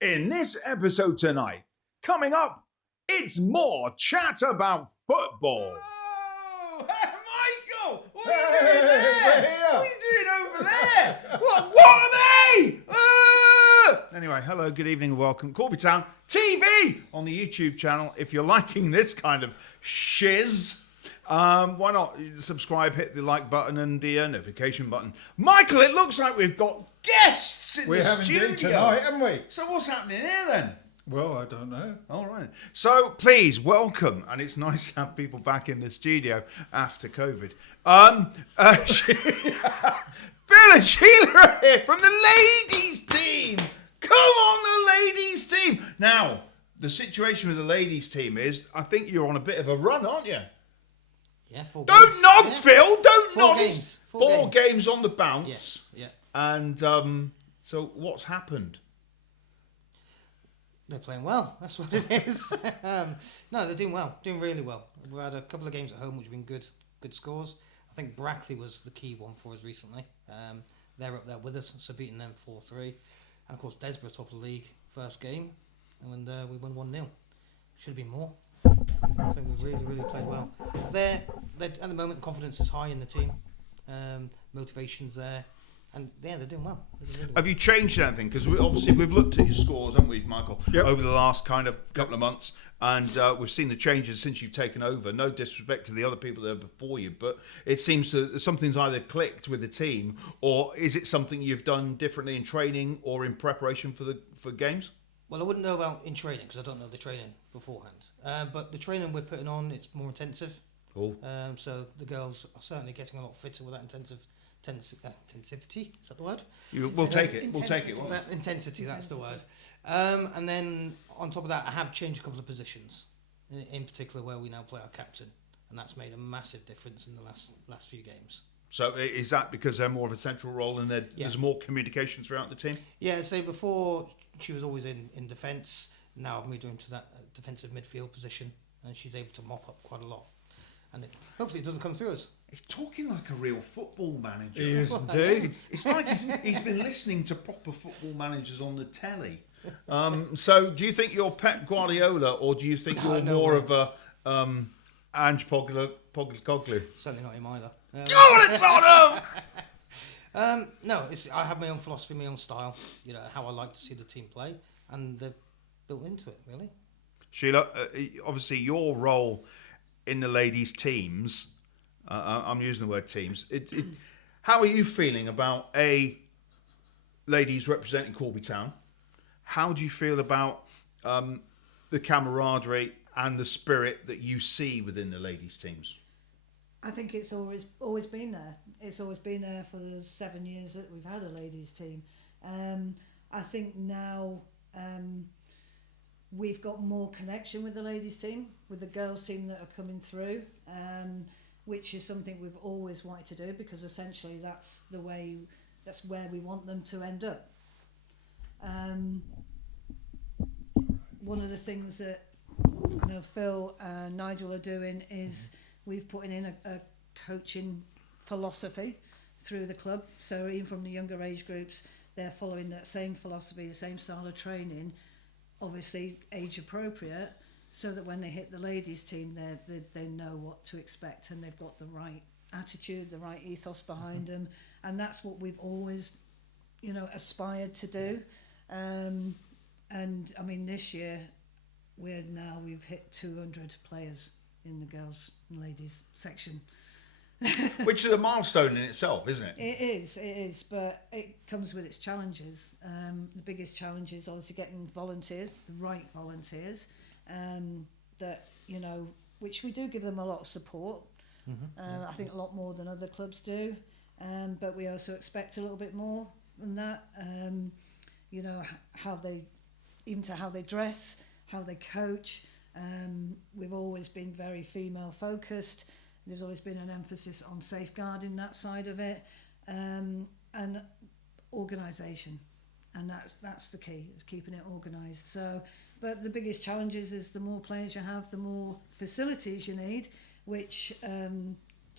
In this episode tonight, coming up, it's more chat about football. Oh, hey, Michael! What are you doing there? we're here. What are you doing over there? What are they? Anyway, hello, good evening, and welcome. Corby Town TV on the YouTube channel. If you're liking this kind of shiz, why not subscribe, hit the like button and the notification button. Michael, it looks like we've got guests in We the have studio indeed tonight, haven't we? So what's happening here then? Well, I don't know. All right. So please welcome, and it's nice to have people back in the studio after COVID. Bill and Sheila are here from the ladies team. Come on, the ladies team. Now, the situation with the ladies team is, I think you're on a bit of a run, aren't you? Yeah, 4 games. Don't nod, Yeah. Phil. Don't 4 nod. games. It's 4 four games. games on the bounce. Yes, yeah. And so what's happened? They're playing well. That's what it is. No, they're doing well. Doing really well. We've had a couple of games at home which have been good scores. I think Brackley was the key one for us recently. They're up there with us, so beating them 4-3. And of course, Desborough top of the league, first game. And we won 1-0. Should have been more. I think we've really played well. They're at the moment, confidence is high in the team. Motivation's there. And yeah, they're doing well. Really well. Have you changed anything? Because we've looked at your scores, haven't we, Michael, Yep. over the last kind of couple of months, and we've seen the changes since you've taken over. No disrespect to the other people that are before you, but it seems something's either clicked with the team, or is it something you've done differently in training or in preparation for games? Well, I wouldn't know about in training because I don't know the training beforehand. But the training we're putting on, it's more intensive. Oh. So the girls are certainly getting a lot fitter with that intensivity. Is that the word? We'll take it. We'll take it. Well, that intensity, that's the word. And then on top of that, I have changed a couple of positions, in particular where we now play our captain, and that's made a massive difference in the last few games. So is that because they're more of a central role and there's more communication throughout the team? Yeah, so before she was always in defence. Now I've moved her into that defensive midfield position, and she's able to mop up quite a lot. And hopefully it doesn't come through us. He's talking like a real football manager. He is indeed. It's like he's been listening to proper football managers on the telly. So do you think you're Pep Guardiola, or do you think you're more of a Ange Postecoglou? Certainly not him either. It's on him! No, I have my own philosophy, my own style. You know how I like to see the team play, and they're built into it really. Sheila, obviously your role in the ladies' teams. I'm using the word teams. How are you feeling about ladies representing Corby Town? How do you feel about the camaraderie and the spirit that you see within the ladies' teams? I think it's always been there. It's always been there for the 7 years that we've had a ladies' team. I think now we've got more connection with the ladies' team, with the girls' team that are coming through. Which is something we've always wanted to do, because essentially that's where we want them to end up. One of the things that Phil and Nigel are doing is we've put in a coaching philosophy through the club. So even from the younger age groups, they're following that same philosophy, the same style of training, obviously age appropriate, so that when they hit the ladies' team, they know what to expect, and they've got the right attitude, the right ethos behind them, and that's what we've always, aspired to do. And I mean, this year we've hit 200 players in the girls and ladies section. Which is a milestone in itself, isn't it? It is, but it comes with its challenges. The biggest challenge is obviously getting volunteers, the right volunteers. Which we do give them a lot of support. I think a lot more than other clubs do, but we also expect a little bit more than that. How they dress, how they coach. We've always been very female focused. There's always been an emphasis on safeguarding that side of it, and organisation, and that's the key, is keeping it organised. So, but the biggest challenge is the more players you have, the more facilities you need, which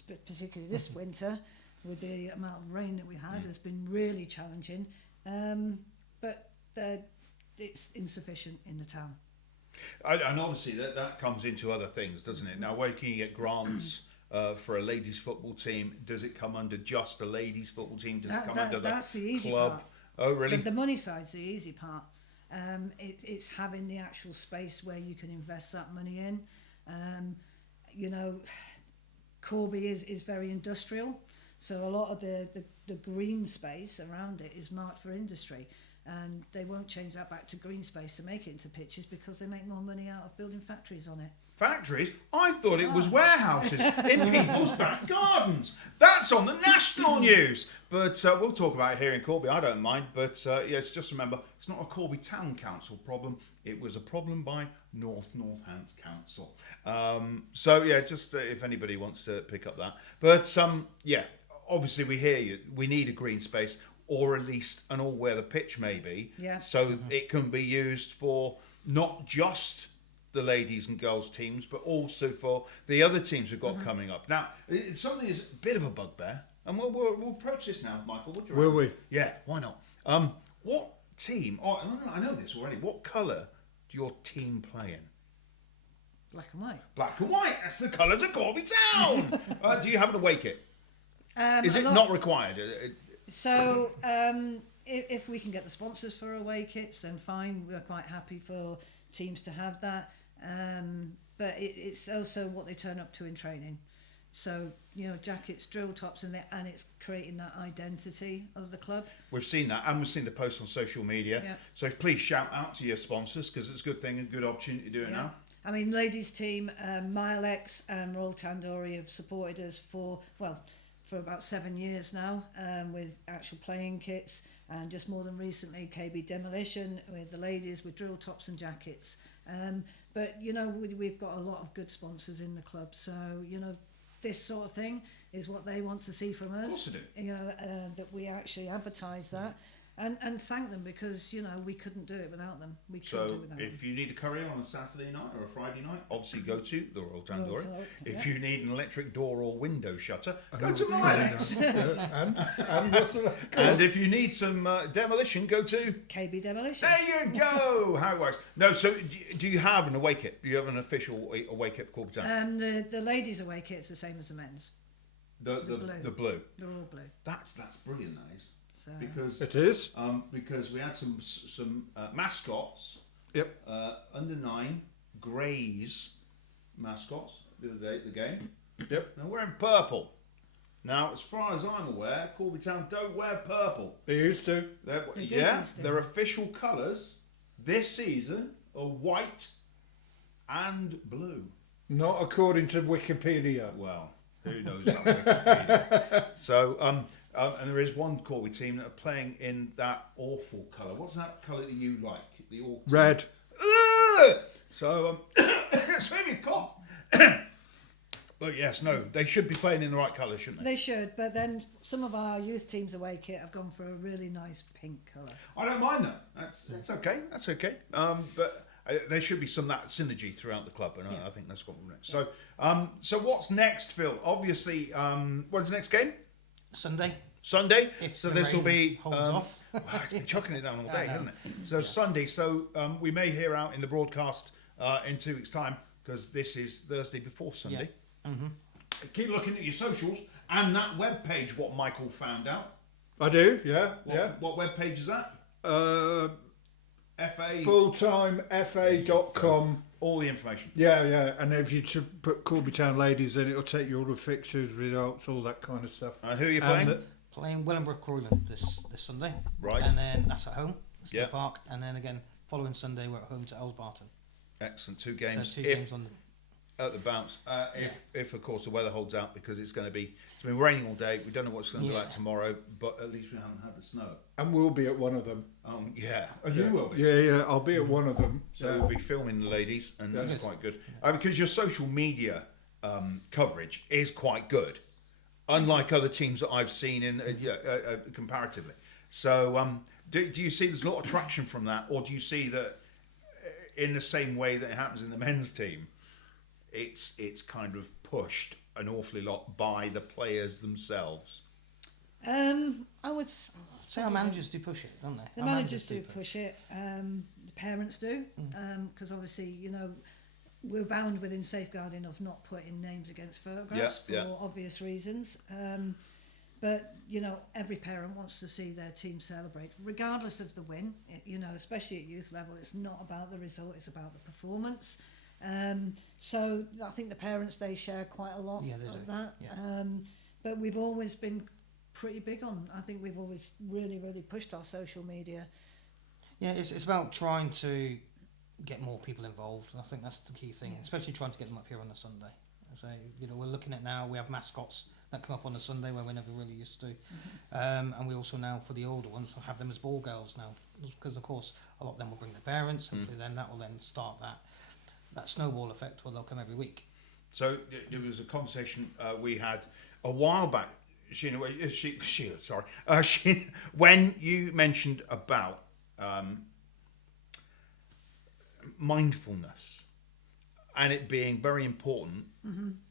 particularly this winter, with the amount of rain that we had, has been really challenging. But they're it's insufficient in the town. And obviously that comes into other things, doesn't it? Now, where can you get grants for a ladies' football team? Does it come under just a ladies' football team? Does it come under That's the easy club? part. Oh, really? The money side's the easy part. It's having the actual space where you can invest that money in. You know, Corby is very industrial, so a lot of the green space around it is marked for industry, and they won't change that back to green space to make it into pitches because they make more money out of building factories on it. Factories? I thought it was warehouses in people's back gardens. That's on the national news. But we'll talk about it here in Corby. I don't mind. But it's just remember, it's not a Corby Town Council problem. It was a problem by Northants Council. So just if anybody wants to pick up that. But obviously we hear you. We need a green space, or at least an all-weather pitch maybe. Yeah. So it can be used for not just the ladies and girls teams, but also for the other teams we've got coming up. Now, it's something that's a bit of a bugbear, and we'll approach this now, Michael. What do you reckon? Will we? Yeah, why not? What team? Oh, I know this already. What colour do your team play in? Black and white. Black and white. That's the colours of Corby Town. Do you have an away kit? Is it not required? So if we can get the sponsors for away kits, then fine. We're quite happy for teams to have that. But it's also what they turn up to in training. So, jackets, drill tops, and it's creating that identity of the club. We've seen that, and we've seen the posts on social media. Yeah. So please shout out to your sponsors, because it's a good thing and good opportunity to do it now. I mean, ladies team, Milex and Royal Tandoori have supported us for about 7 years now, with actual playing kits, and just more than recently KB Demolition with the ladies with drill tops and jackets. But we've got a lot of good sponsors in the club, so this sort of thing is what they want to see from us. Of course they do. That we actually advertise that. And thank them, because we couldn't do it without them. We couldn't do So it without if them. you need a curry on a Saturday night or a Friday night, obviously go to the Royal Tandoori. If you need an electric door or window shutter, go to Milex. And what's the And if you need some demolition, go to... KB Demolition. There you go! How it works. No, so do you have an away kit? Do you have an official away kit for Corby Town? The ladies' away kit is the same as the men's. The blue. They're all blue. That's brilliant, that is. So, Because It is. because we had some mascots. Yep. Under 9 Greys mascots the other day at the game. Yep. They're wearing purple. Now, as far as I'm aware, Corby Town don't wear purple. They used to. They're, They do yeah, used to. their official colours this season are white and blue. Not according to Wikipedia. Well, who knows about Wikipedia? So, and there is one Corby team that are playing in that awful colour. What's that colour that you like? The awful Red. Ugh! So, it's made me cough. But yes, no, they should be playing in the right colour, shouldn't they? they should, but then some of our youth teams away kit have gone for a really nice pink colour. I don't mind that. That's okay. That's okay. But there should be some of that synergy throughout the club, and I think that's what we're doing. So, so what's next, Phil? Obviously, when's the next game? Sunday. Sunday. If So the this will rain be holds off. Wow, it's been chucking it down all day, I know. hasn't it? So Sunday. So we may hear out in the broadcast in 2 weeks' time, because this is Thursday before Sunday. Keep looking at your socials and that web page. What Michael found out. I do, yeah. What web page is that? Yeah. FA. Fulltimefa.com. All the information. Yeah. And if you should put Corby Town Ladies in, it'll take you all the fixtures, results, all that kind of stuff. And who are you And playing? Playing Wellingborough Croydon this Sunday. Right. And then that's at home, Steel Yeah. Park. And then again, following Sunday, we're at home to Elsbarton. Excellent. 2 games. So 2 games on. At the bounce. If of course the weather holds out, because it's been raining all day. We don't know what's going to be like tomorrow, but at least we haven't had the snow. And we'll be at one of them. Yeah. And you will be. Yeah, I'll be at one of them. So we'll be filming the ladies, and that's quite good. Because your social media coverage is quite good, unlike other teams that I've seen in comparatively. So do you see there's a lot of traction from that, or do you see that in the same way that it happens in the men's team, it's kind of pushed an awfully lot by the players themselves? I would say our managers do push it, don't they? The Our managers do push it. The parents do, because obviously, you know, we're bound within safeguarding of not putting names against photographs for obvious reasons. But you know, every parent wants to see their team celebrate, regardless of the win. You know, especially at youth level, it's not about the result; it's about the performance. So I think the parents, they share quite a lot of that. Yeah. But we've always been pretty big on. I think we've always really pushed our social media. Yeah, it's about trying to get more people involved. I think that's the key thing, especially trying to get them up here on a Sunday. So, you know, we're looking at now, we have mascots that come up on a Sunday where we never really used to. And we also now, for the older ones, have them as ball girls now. Because, of course, a lot of them will bring their parents. Hopefully then that will then start that snowball effect where they'll come every week. So there was a conversation we had a while back, Sheila, when you mentioned about mindfulness and it being very important,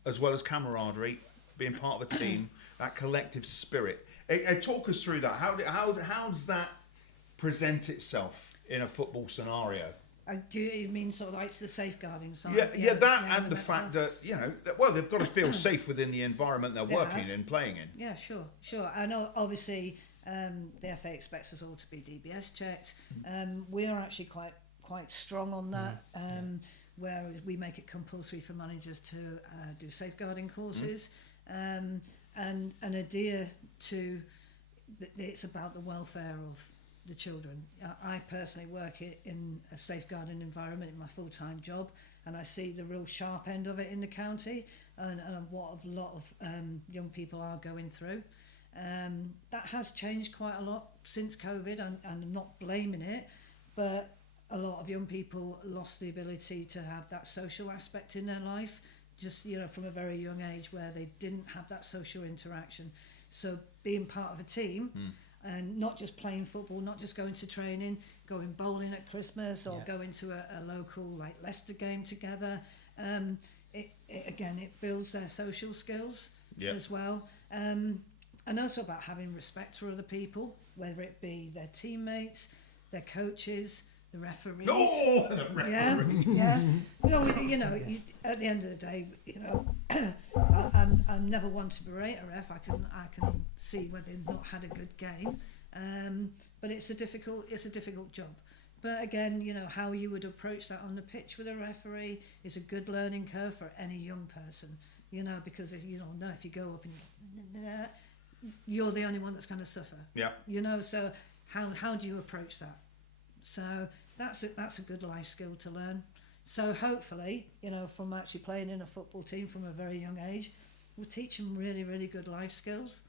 as well as camaraderie, being part of a team, that collective spirit. Talk us through that. How does that present itself in a football scenario? Do you mean sort of like the safeguarding side? And the fact that, you know, well, they've got to feel safe within the environment they're working in, playing in. Yeah, sure. I know, obviously, the FA expects us all to be DBS checked. We are actually quite strong on that, where we make it compulsory for managers to do safeguarding courses and adhere to. It's about the welfare of the children. I personally work in a safeguarding environment in my full-time job, and I see the real sharp end of it in the county and what a lot of young people are going through. That has changed quite a lot since COVID, and I'm not blaming it, but a lot of young people lost the ability to have that social aspect in their life, just, you know, from a very young age, where they didn't have that social interaction. So being part of a team, and not just playing football, not just going to training, going bowling at Christmas or going to a local like Leicester game together. It builds their social skills as well. And also about having respect for other people, whether it be their teammates, their coaches, the referees. Oh, the referees. Yeah. Well, you know, at the end of the day, you know, I'm never one to berate a ref. I can see where they've not had a good game, but it's a difficult job. But again, you know, how you would approach that on the pitch with a referee is a good learning curve for any young person. You know, because if you don't know, if you go up and you're the only one that's going to suffer. Yeah. You know, so how do you approach that? So that's a good life skill to learn. So hopefully, you know, from actually playing in a football team from a very young age, we'll teach them really good life skills,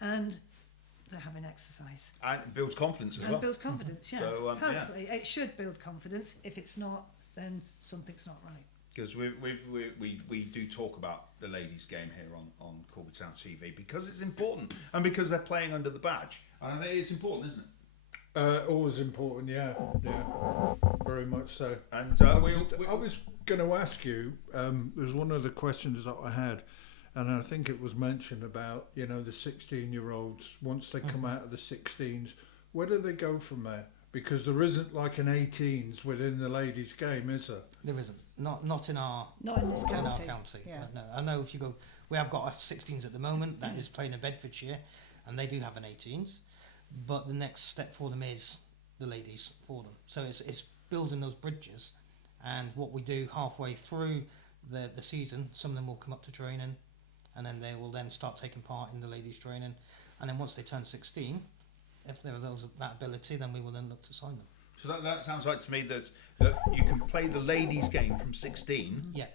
and they're having exercise. And it builds confidence as well. And builds confidence, yeah. So, hopefully, it should build confidence. If it's not, then something's not right. Because we do talk about the ladies' game here on Corby Town TV because it's important and because they're playing under the badge. And I think it's important, isn't it? Always important, yeah, very much so. And I was going to ask you. There's one of the questions that I had, and I think it was mentioned about, you know, the 16-year-olds once they come out of the 16s. Where do they go from there? Because there isn't like an 18s within the ladies' game, is there? There isn't. Not in this county. In our county. Yeah. No, I know if you go, we have got our 16s at the moment. That is playing in Bedfordshire, and they do have an 18s. But the next step for them is the ladies for them. So it's building those bridges, and what we do halfway through the season, some of them will come up to training, and then they will then start taking part in the ladies training, and then once they turn 16, if there are those of that ability, then we will then look to sign them. So that sounds like to me that you can play the ladies' game from 16. Yeah.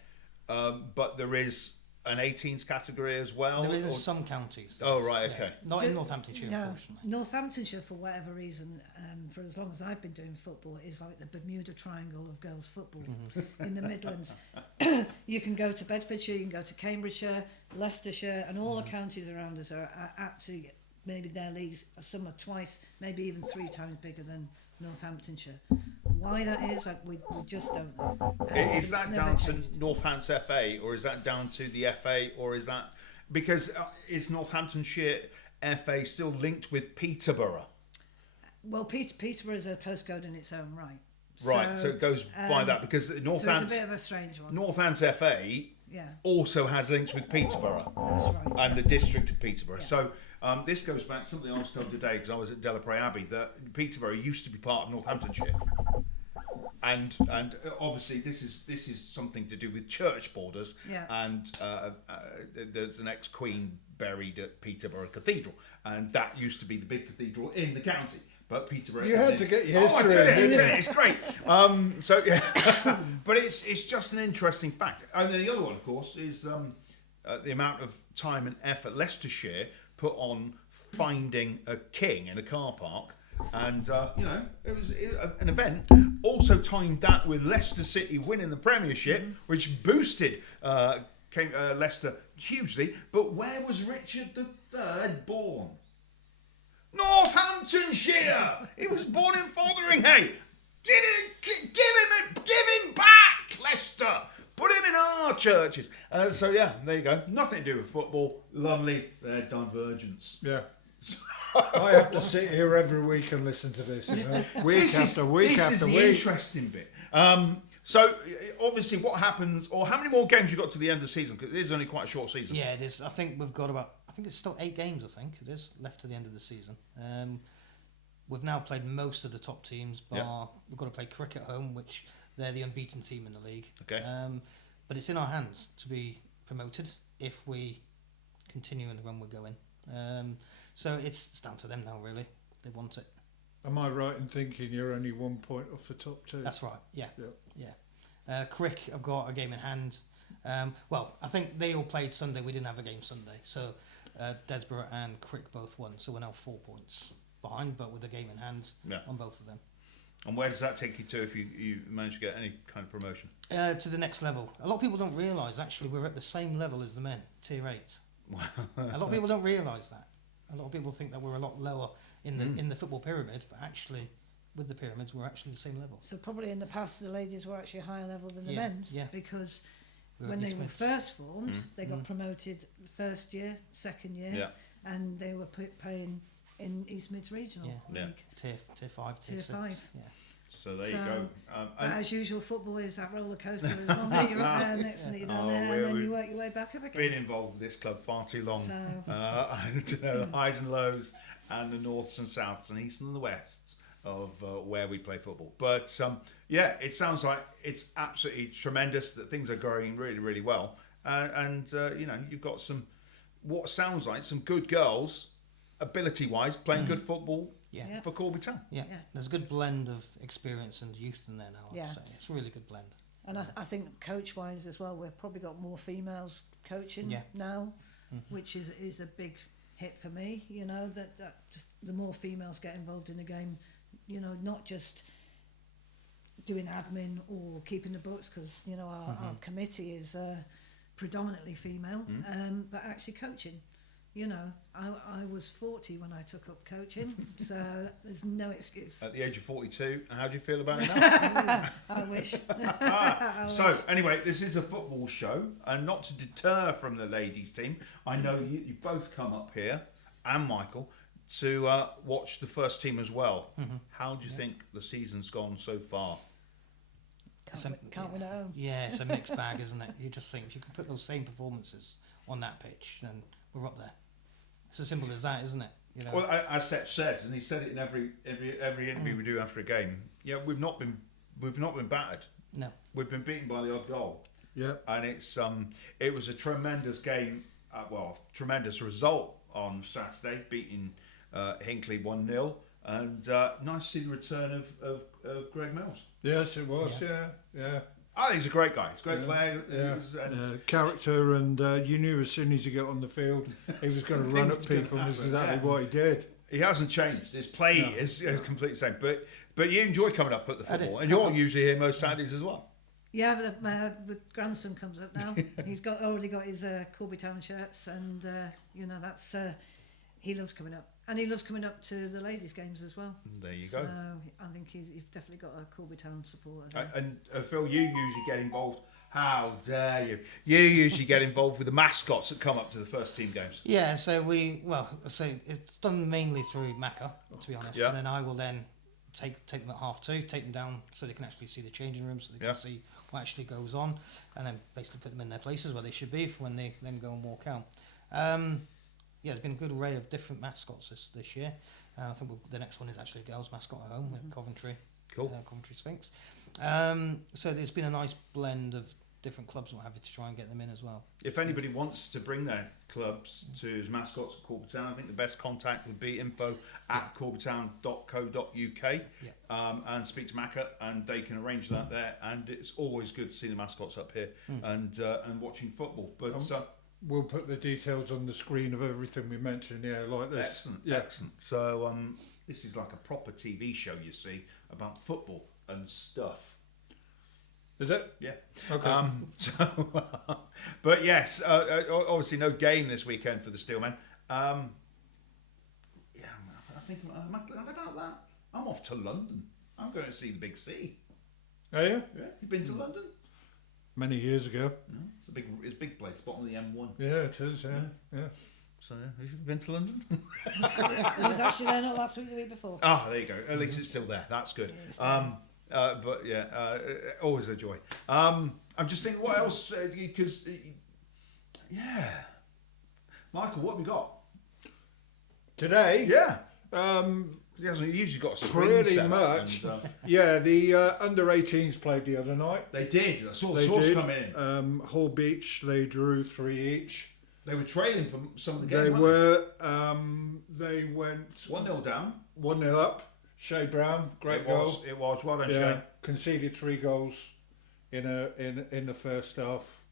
But there is an 18s category as well. There is in some counties. Oh right, okay. Not in Northamptonshire, No, unfortunately. Northamptonshire, for whatever reason, for as long as I've been doing football, is like the Bermuda Triangle of girls' football in the Midlands. You can go to Bedfordshire, you can go to Cambridgeshire, Leicestershire, and all the counties around us are actually, maybe their leagues, some are twice, maybe even 3 times bigger than Northamptonshire. Why that is, we just don't know. Is that down to Northants FA, or is that down to the FA, or is that because is Northamptonshire FA still linked with Peterborough? Well, Peterborough is a postcode in its own right. Right, so it goes by that because So it's Northants, a bit of a strange one. Northants FA Yeah, also has links with Peterborough that's right. and the district of Peterborough. Yeah. So this goes back to something I was told today because I was at Delapre Abbey that Peterborough used to be part of Northamptonshire, and obviously this is something to do with church borders. Yeah. And there's an ex-queen buried at Peterborough Cathedral, and that used to be the big cathedral in the county. But Peterborough. You had to get your I history tell in, you, didn't you? it's great. So yeah, but it's just an interesting fact. And the other one, of course, is the amount of time and effort Leicestershire put on finding a king in a car park. And it was an event. Also timed that with Leicester City winning the Premiership, which boosted Leicester hugely. But where was Richard III born? Northamptonshire. He was born in Fotheringhay. Give him back, Leicester. Put him in our churches. So yeah, there you go. Nothing to do with football. Lovely divergence. Yeah. I have to sit here every week and listen to this, week after week this after is the week. interesting bit. So obviously, what happens, or how many more games you got to the end of the season? Because it is only quite a short season. Yeah, it is. I think we've got I think it's still 8 games, I think it is, left to the end of the season. We've now played most of the top teams, bar Yeah. we've got to play Cricket at home, which they're the unbeaten team in the league. Okay. But it's in our hands to be promoted if we continue in the run we're going. So it's down to them now, really. They want it. Am I right in thinking you're only 1 point off the top 2? That's right, yeah. Yep. Yeah. Crick, I've got a game in hand. Well, I think they all played Sunday. We didn't have a game Sunday. So Desborough and Crick both won. So we're now 4 points behind, but with a game in hand on both of them. And where does that take you to if you manage to get any kind of promotion? To the next level. A lot of people don't realise, actually, we're at the same level as the men, tier 8. A lot of people don't realise that. A lot of people think that we're a lot lower in the football pyramid, but actually, with the pyramids, we're actually the same level. So probably in the past, the ladies were actually a higher level than the Yeah, men's, yeah. because We're when at they were East first formed, they got promoted first year, second year, Yeah. and they were playing in East Mids Regional Yeah. League. Tier 5, tier Tier 6. 5. Yeah. So there you So, go. But as usual, football is that roller coaster. There's one minute you're up there, next minute you're down there, and then you work your way back up again. Been involved with this club far too long. So- And to know the highs and lows and the norths and souths and easts and the wests of where we play football. But yeah, it sounds like it's absolutely tremendous that things are going really, really well. And you've got what sounds like some good girls, ability-wise, playing good football Yeah. for Corby Town. Yeah. Yeah. There's a good blend of experience and youth in there now, I'd Yeah. say. It's a really good blend. And I think coach-wise as well, we've probably got more females coaching Yeah. now, which is a big hit for me. That just the more females get involved in the game, not just doing admin or keeping the books, because our committee is predominantly female, but actually coaching. I was 40 when I took up coaching, so there's no excuse. At the age of 42, how do you feel about it now? I wish. So, anyway, this is a football show, and not to deter from the ladies' team, I know you both come up here, and Michael, to watch the first team as well. How do you think the season's gone so far? Can't win at home. Yeah, it's a mixed bag, isn't it? You just think if you can put those same performances on that pitch, then we're up there. It's as simple as that, isn't it? Well, as Seth said, and he said it in every interview we do after a game. Yeah, we've not been battered. No. We've been beaten by the odd goal. Yeah. And it was a tremendous game. Tremendous result on Saturday, beating Hinckley 1-0, and nice to see the return of Greg Mills. Yes, it was. Yeah. I think he's a great guy. He's a great player. Yeah. Character, and you knew as soon as he got on the field, he was going to run at people, and this is exactly what he did. He hasn't changed. His play is completely the same. But you enjoy coming up at the football, and you're usually here most Saturdays as well. Yeah, but my grandson comes up now. He's already got his Corby Town shirts, and that's he loves coming up. And he loves coming up to the ladies' games as well. There you So go. I think you've definitely got a Corby Town supporter there. And Phil, you usually get involved. How dare you? You usually get involved with the mascots that come up to the first team games. Yeah, so it's done mainly through Macca, to be honest. Yeah. And then I will then take them at 2:30, take them down so they can actually see the changing rooms, so they Yeah. can see what actually goes on, and then basically put them in their places where they should be for when they then go and walk out. There's been a good array of different mascots this year. I think the next one is actually a girls' mascot at home with Coventry. Cool. Coventry Sphinx. So there's been a nice blend of different clubs and what have you to try and get them in as well. If anybody wants to bring their clubs to as mascots at Corby Town, I think the best contact would be info@corbytown.co.uk and speak to Macca, and they can arrange that there. And it's always good to see the mascots up here and watching football. But We'll put the details on the screen of everything we mentioned, like this. excellent, Yeah. excellent. So this is like a proper TV show, you see, about football and stuff. Is it? Yeah. Okay. But yes, obviously no game this weekend for the Steelmen. I think I'm glad about that. I'm off to London. I'm going to see the big C. Are you? Yeah, you've been to London? Many years ago. No, it's a big place, bottom of the M1. Yeah, it is, yeah. So have you been to London? He was actually there not last week, the week before. Ah, there you go. At least it's still there. That's good. But yeah, always a joy. I'm just thinking, what else? Because Michael, what have we got Today? Yeah, He he usually got a screen pretty set up much. and, Yeah, the under-18s played the other night. they did. I saw the They source did. come in. Hall Beach, they drew 3 each. They were trailing for some of the They game. were, they went 1-0 down. 1-0 up. Shay Brown, great goal. It was. Well done, Yeah, Shane. conceded 3 goals in the first half.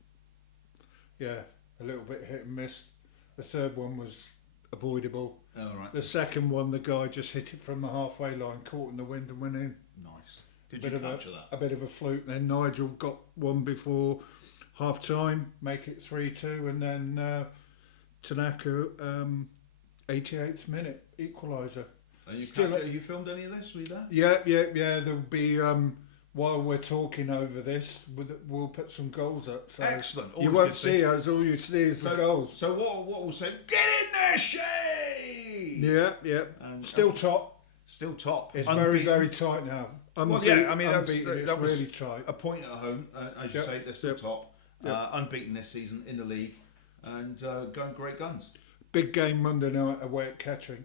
Yeah, a little bit hit and miss. The third one was avoidable. All right. The second one, the guy just hit it from the halfway line, caught in the wind and went in. Nice. Did you capture that? A bit of a fluke. Then Nigel got one before half time, make it 3-2, and then Tanaka 88th minute equaliser. Are you, Still- you filmed any of this? Were you there? Yeah. There'll be while we're talking over this, we'll put some goals up. So Excellent. You Always won't good to see us. All you see is the goals. So what we'll say? Get in there, Shay! Yeah. And- Still top. Still top. It's Unbeaten. very very tight now. Well, yeah. I mean, unbeaten. It's that was really tight. a point at home, as you Yep. say. They're still Yep. top. Yep. Unbeaten this season in the league, and going great guns. Big game Monday night away at Kettering.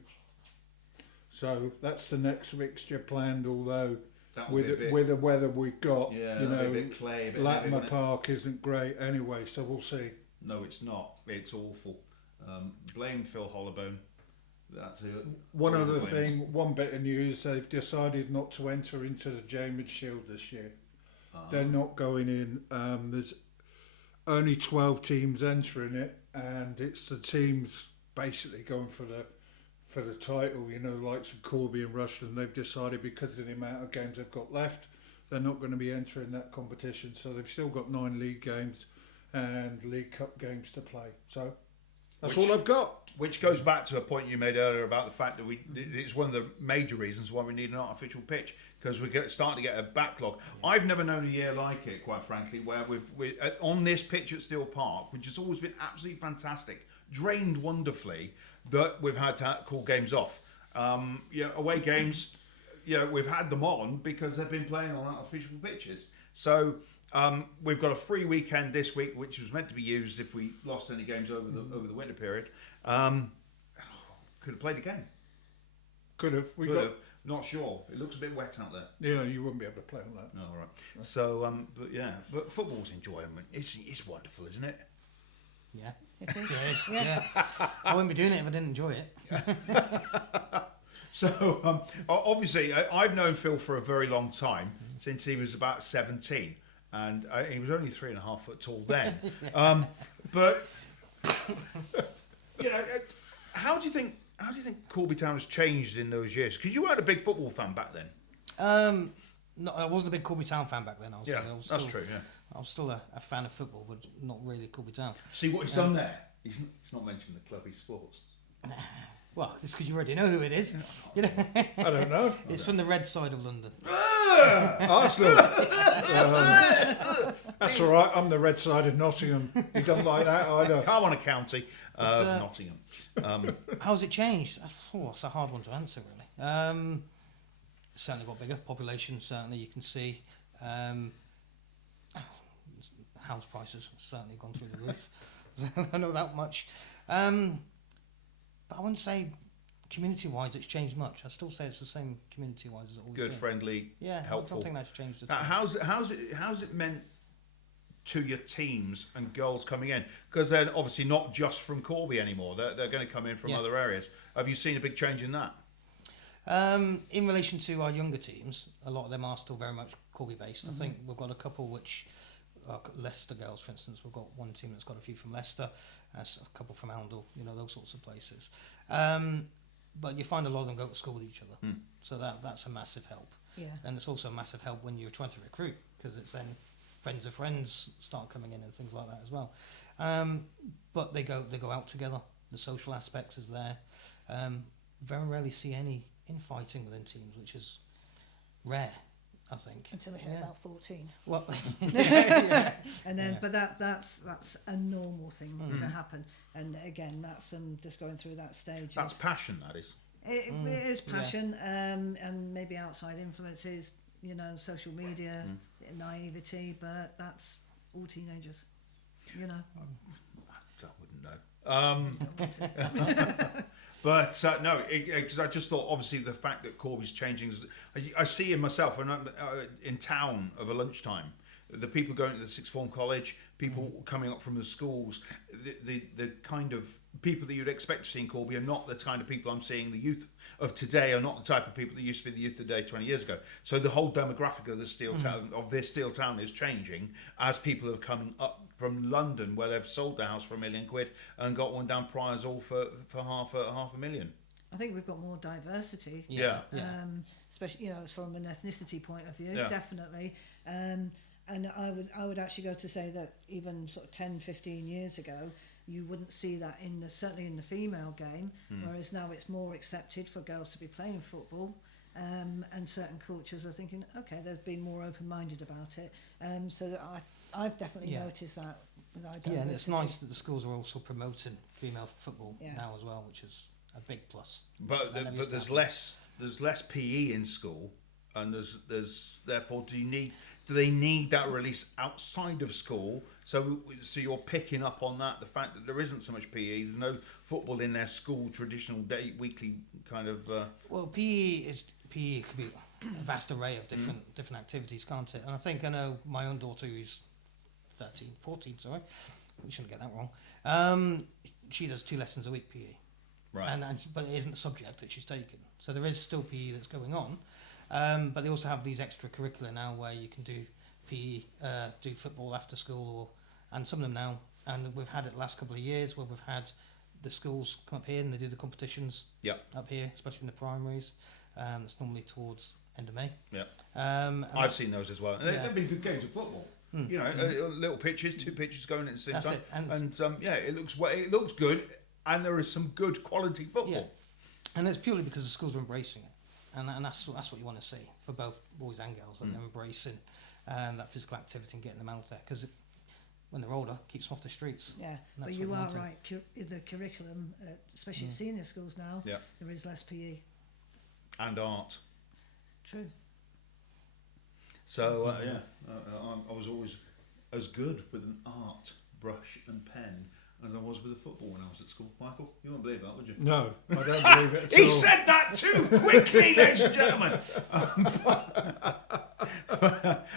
So that's the next fixture planned. Although That will be a bit, with the weather we've got, yeah, you that'll know, be a bit clay, a bit heavy, Latimer won't it? Park isn't great anyway. So we'll see. No, it's not. It's awful. Blame Phil Hollowbone. That's who. One all other the blames. thing, one bit of news: they've decided not to enter into the James Shield this year. They're not going in. There's only 12 teams entering it, and it's the teams basically going for the title. You know, like Corby and Rushden, they've decided because of the amount of games they've got left, they're not going to be entering that competition. So they've still got 9 league games and League Cup games to play. So that's all I've got. Which goes back to a point you made earlier about the fact that it's one of the major reasons why we need an artificial pitch, because we're starting to get a backlog. I've never known a year like it, quite frankly, where we're on this pitch at Steel Park, which has always been absolutely fantastic, drained wonderfully, that we've had to call games off. Away games, we've had them on because they've been playing on artificial pitches. So we've got a free weekend this week, which was meant to be used if we lost any games over the winter period. Could have played again. Could have. Not sure. It looks a bit wet out there. Yeah, you wouldn't be able to play on that. No, all right. So, but football's enjoyment. It's wonderful, isn't it? Yeah. It is. It is. Yeah. I wouldn't be doing it if I didn't enjoy it. So, obviously, I've known Phil for a very long time, since he was about 17, and he was only 3.5 foot tall then. But how do you think Corby Town has changed in those years? Because you weren't a big football fan back then. No, I wasn't a big Corby Town fan back then. I was that's true. Yeah. I was still a fan of football, but not really Corby Town. See what he's done there. He's not mentioned the club he supports. Well, it's because you already know who it is. You know, I don't know. it's from the red side of London. Arsenal. That's all right. I'm the red side of Nottingham. You don't like that either. Come on, a county of Nottingham. How's it changed? Oh, it's a hard one to answer, really. Certainly got bigger population. Certainly, you can see house prices have certainly gone through the roof. I know that much. But I wouldn't say community-wise it's changed much. I still say it's the same community-wise as it always Good, been. friendly, Yeah, helpful. I don't think that's changed at Now, all. how's it meant to your teams and girls coming in? Because they're obviously not just from Corby anymore. They're going to come in from Yeah. other areas. Have you seen a big change in that? In relation to our younger teams, a lot of them are still very much Corby-based. I think we've got a couple which are Leicester girls, for instance. We've got one team that's got a few from Leicester, a couple from Oundle, those sorts of places. But you find a lot of them go to school with each other. So that's a massive help. Yeah. And it's also a massive help when you're trying to recruit, because it's then friends of friends start coming in and things like that as well. But they go out together. The social aspects is there. Very rarely see any infighting within teams, which is rare, I think. Until they hit about 14. Well, And then, Yeah. but that's a normal thing to happen. And again, that's just going through that stage. That's passion, that is. It is passion, and maybe outside influences, social media, naivety, but that's all teenagers, I wouldn't know. But no, because I just thought, obviously, the fact that Corby's changing. I see in myself when I'm in town of a lunchtime, the people going to the sixth form college, people coming up from the schools, the kind of people that you'd expect to see in Corby are not the kind of people I'm seeing. The youth of today are not the type of people that used to be the youth of today 20 years ago. So the whole demographic of the steel town, of this steel town, is changing as people are coming up from London, where they've sold their house for £1 million and got one down Priors all for half a million. I think we've got more diversity. Yeah. Especially from an ethnicity point of view, Yeah. definitely. And I would actually go to say that even sort of 10, 15 years ago, you wouldn't see that certainly in the female game, whereas now it's more accepted for girls to be playing football. And certain cultures are thinking, okay, there's been more open-minded about it. So that I've definitely noticed that with our diversity. yeah, and it's nice that the schools are also promoting female football now as well, which is a big plus. But there's less PE in school, and there's therefore do they need that release outside of school? So you're picking up on that, the fact that there isn't so much PE, there's no football in their school traditional weekly kind of. Well, PE could be a vast array of different activities, can't it? And I know my own daughter, who's 14, sorry, we shouldn't get that wrong. She does 2 lessons a week PE, Right. but it isn't a subject that she's taken. So there is still PE that's going on, but they also have these extracurricular now where you can do PE, do football after school, and some of them now. And we've had it the last couple of years where we've had the schools come up here and they do the competitions up here, especially in the primaries. It's normally towards end of May. Yeah. And I've seen those as well. And Yeah. they've been good games of football. Little pitches, 2 pitches going at the same That's time. it. And it looks good, and there is some good quality football. Yeah. And it's purely because the schools are embracing it, and that's what you want to see for both boys and girls, that they're embracing that physical activity and getting them out there, because when they're older, it keeps them off the streets. Yeah, And but that's you what are wanted. right. The curriculum, especially at senior schools now, Yeah. there is less PE. And art. True. So I was always as good with an art brush and pen as I was with a football when I was at school. Michael, you won't believe that, would you? No, I don't believe it at He all. said that too quickly, ladies and gentlemen.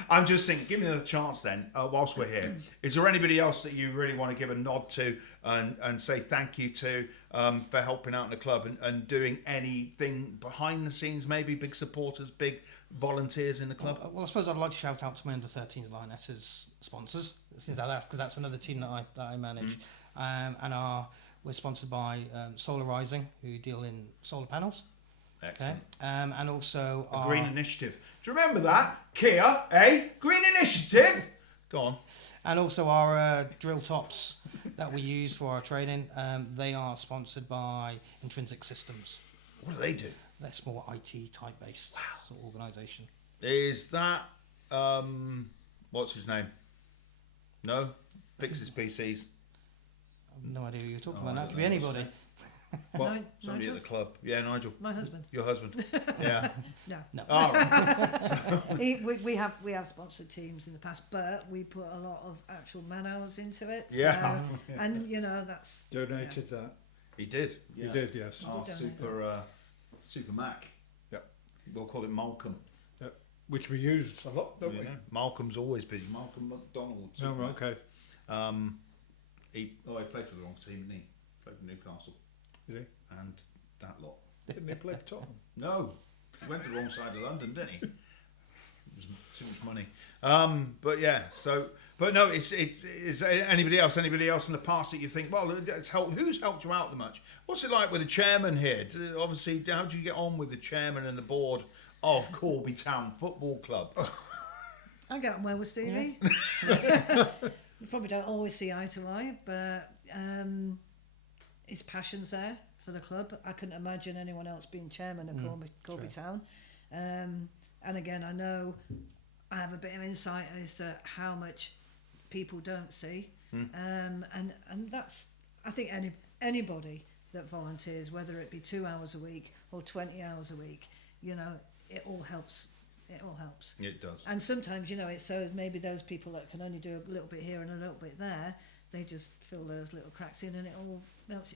I'm just thinking, give me a chance then, whilst we're here. Is there anybody else that you really want to give a nod to and say thank you to for helping out in the club and doing anything behind the scenes, maybe big supporters, big volunteers in the club? Well, I suppose I'd like to shout out to my under-13s Lionesses sponsors, since because that's another team that I manage, we're sponsored by Solar Rising, who deal in solar panels. Excellent. And also A Green Initiative. Do you remember that? Kia, Green Initiative. Go on. And also our drill tops that we use for our training. They are sponsored by Intrinsic Systems. What do they do? They're small IT type based sort of organisation. Is that what's his name? No, fixes PCs. I've no idea who you're talking Oh, I about. That don't could be know. anybody. What? Ni- Somebody Nigel? at the club. Yeah, Nigel. My husband. Your husband. Yeah. No. No. All right. We have sponsored teams in the past, but we put a lot of actual man hours into it. Yeah. So, and you know that's Donated that. He did. You did, yes. Oh, He did super Mac. Yep. We'll call it Malcolm. Which we use a lot, don't we? Yeah. Malcolm's always busy. Malcolm McDonald. No, Super Mac. okay. He played for the wrong team, didn't he? Played for Newcastle. Did he? And that lot. Didn't he play for Tottenham? No, he went to the wrong side of London, didn't he? It was too much money. But yeah, so but no, it's anybody else in the past that you think, well, who's helped you out the much? What's it like with the chairman here? Obviously, how do you get on with the chairman and the board of Corby Town Football Club? I get on well with Stevie. We probably don't always see eye to eye, but his passion's there for the club. I couldn't imagine anyone else being chairman of Corby Town. And again, I know I have a bit of insight as to how much people don't see. And that's, I think anybody that volunteers, whether it be 2 hours a week or 20 hours a week, you know, it all helps. It all helps. It does. And sometimes, you know, it's so maybe those people that can only do a little bit here and a little bit there, they just fill those little cracks in, and it all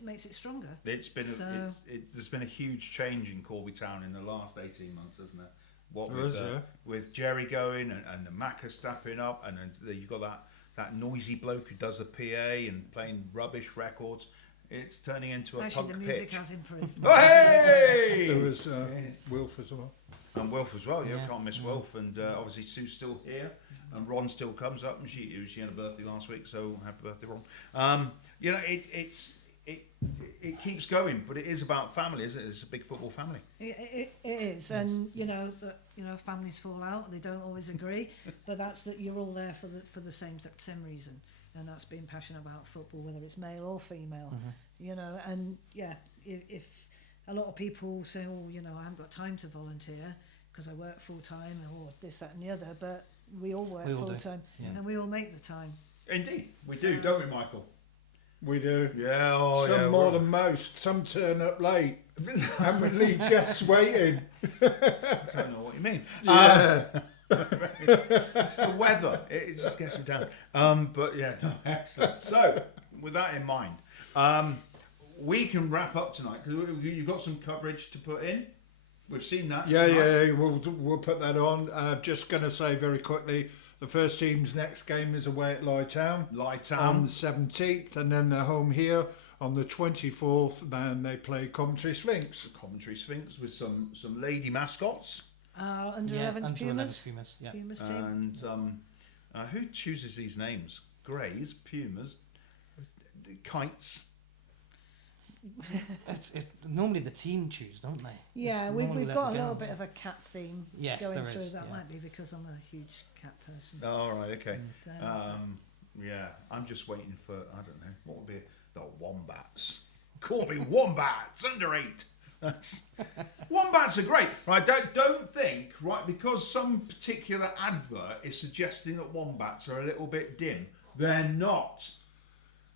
makes it stronger. It's been So- there's been a huge change in Corby Town in the last 18 months, hasn't it? What There is, yeah. with Jerry going and the Macca stepping up, and then you've got that noisy bloke who does the PA and playing rubbish records. It's turning into a Actually, punk the music pitch. has improved. Oh, hey! There was Wilf as well. And Wilf as well, yeah, Yeah. can't miss Wilf. And obviously Sue's still here, and Ron still comes up, and she had a birthday last week, so happy birthday, Ron. You know, it keeps going, but it is about family, isn't it? It's a big football family. It is, and you know that families fall out; they don't always agree, but that's that you're all there for the same reason, and that's being passionate about football, whether it's male or female. You know, and yeah, if a lot of people say, oh, you know, I haven't got time to volunteer because I work full time or this, that, and the other, but we all work full time, and we all make the time. Indeed, we do, don't we, Michael? We do. Yeah, oh, Some yeah, more we're- than most. Some turn up late. And we leave guests waiting. I don't know what you mean. Yeah. It's the weather. It just gets me down. But yeah, no, excellent. So, with that in mind, we can wrap up tonight because you've got some coverage to put in. We've seen that. Yeah. We'll put that on. Just going to say very quickly, the first team's next game is away at Town on Lightown. the 17th, and then they're home here on the 24th, and they play Coventry Sphinx. Coventry Sphinx with some lady mascots. Under 11s under 11s Pumas. Pumas, yeah. Pumas team. And who chooses these names? Greys, Pumas, Kites. It's normally the team choose, don't they? Yeah, It's we've normally got a let the little girls. bit of a cat theme Yes, going there through. is, That yeah. might be because I'm a huge cat person. Oh, right, okay. And, Yeah, I'm just waiting for, I don't know, what would be the Wombats. Corby Wombats, under 8. Wombats are great, right? Don't think, right, because some particular advert is suggesting that wombats are a little bit dim. They're not,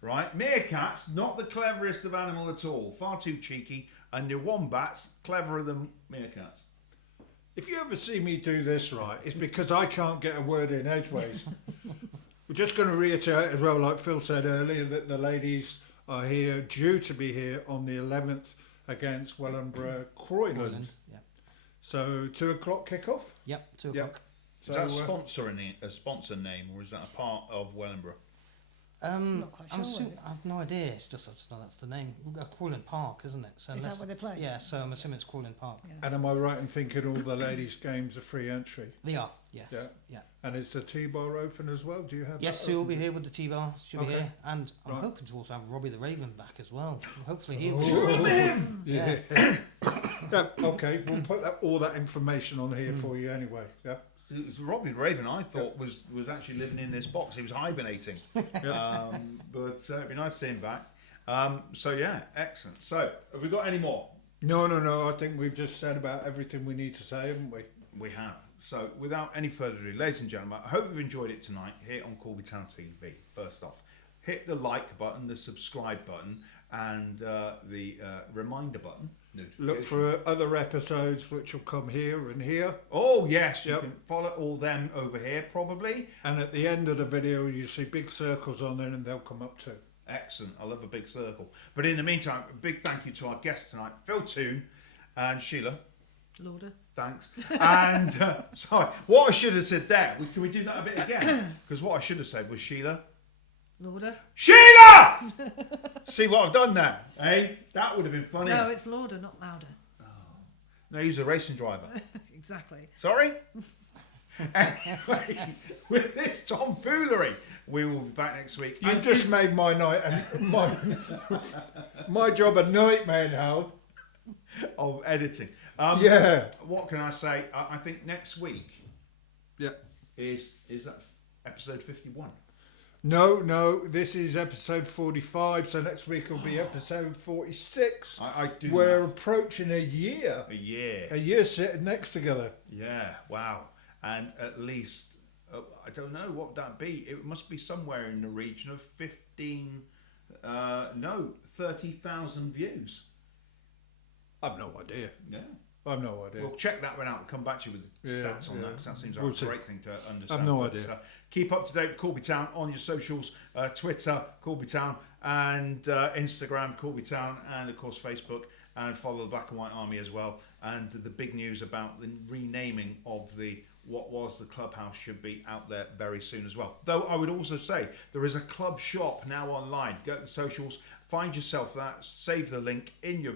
right? Meerkats, not the cleverest of animal at all. Far too cheeky, and the wombats cleverer than meerkats. If you ever see me do this right, it's because I can't get a word in edgeways. We're just going to reiterate as well, like Phil said earlier, that the ladies are here, due to be here on the 11th against Wellingborough Croyland. Ireland, yeah. So 2 o'clock kickoff. Yep, 2 Yep. o'clock. Is that a sponsor name, or is that a part of Wellingborough? Not quite I'm sure, assuming, really. I have no idea. It's just I just know that's the name. Croyland Park, isn't it? So Is that unless- where they play? Yeah, so I'm assuming it's Croyland Park. Yeah. And am I right in thinking all the ladies' games are free entry? They are, yes. Yeah. Yeah. And is the T-bar open as well? Do you have Yes, that Sue will open? be here with the T-bar. She'll be Okay. here. And I'm Right. hoping to also have Robbie the Raven back as well. Hopefully he'll Oh. be Yeah. Yeah, okay, we'll put all that information on here for you anyway. Yeah. Robbie Raven, I thought, was actually living in this box. He was hibernating. But it'd be nice to see him back. So, yeah, excellent. So, have we got any more? No. I think we've just said about everything we need to say, haven't we? We have. So, without any further ado, ladies and gentlemen, I hope you've enjoyed it tonight here on Corby Town TV. First off, hit the like button, the subscribe button, and the reminder button. Look for other episodes which will come here and here. Oh, yes, you can follow all them over here, probably. And at the end of the video, you see big circles on there and they'll come up too. Excellent. I love a big circle. But in the meantime, a big thank you to our guests tonight, Phil Toon and Sheila. Lauder. Thanks. And, sorry, what I should have said there, can we do that a bit again? Because what I should have said was Sheila. Lauder. Sheila! See what I've done there, eh? That would have been funny. No, it's Lauder, not Louder. No, he's a racing driver. Exactly. Sorry? Anyway, with this tomfoolery, we will be back next week. You've just made my night and my job a nightmare now. Of editing. Yeah. What can I say? I think next week is that episode 51. No, this is episode 45, so next week will be episode 46. I do. We're approaching a year. A year. A year sitting next together. Yeah, wow. And at least, I don't know, what would that be? It must be somewhere in the region of 30,000 views. I've no idea. Yeah. I've no idea. We'll check that one out and come back to you with the stats on that, because that seems like We'll a see. great thing to understand. I've no idea. Keep up to date with Corby Town on your socials, Twitter, Corby Town, and Instagram, Corby Town, and of course Facebook, and follow the Black and White Army as well. And the big news about the renaming of what was the clubhouse should be out there very soon as well. Though I would also say there is a club shop now online. Go to the socials, find yourself that, save the link in your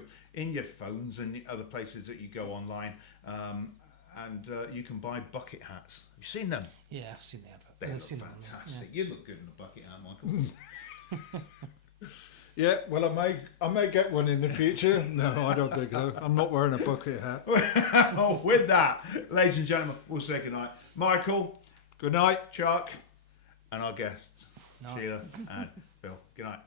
phones and the other places that you go online, and you can buy bucket hats. Have you seen them? Yeah, I've seen the advert. They I've look seen that one, fantastic. You look good in a bucket hat, Michael. Yeah, well, I may get one in the future. No, I don't think so. I'm not wearing a bucket hat. Oh, with that, ladies and gentlemen, we'll say goodnight. Michael, Good night. Chuck, and our guests, Night. Sheila and Phil. Good night.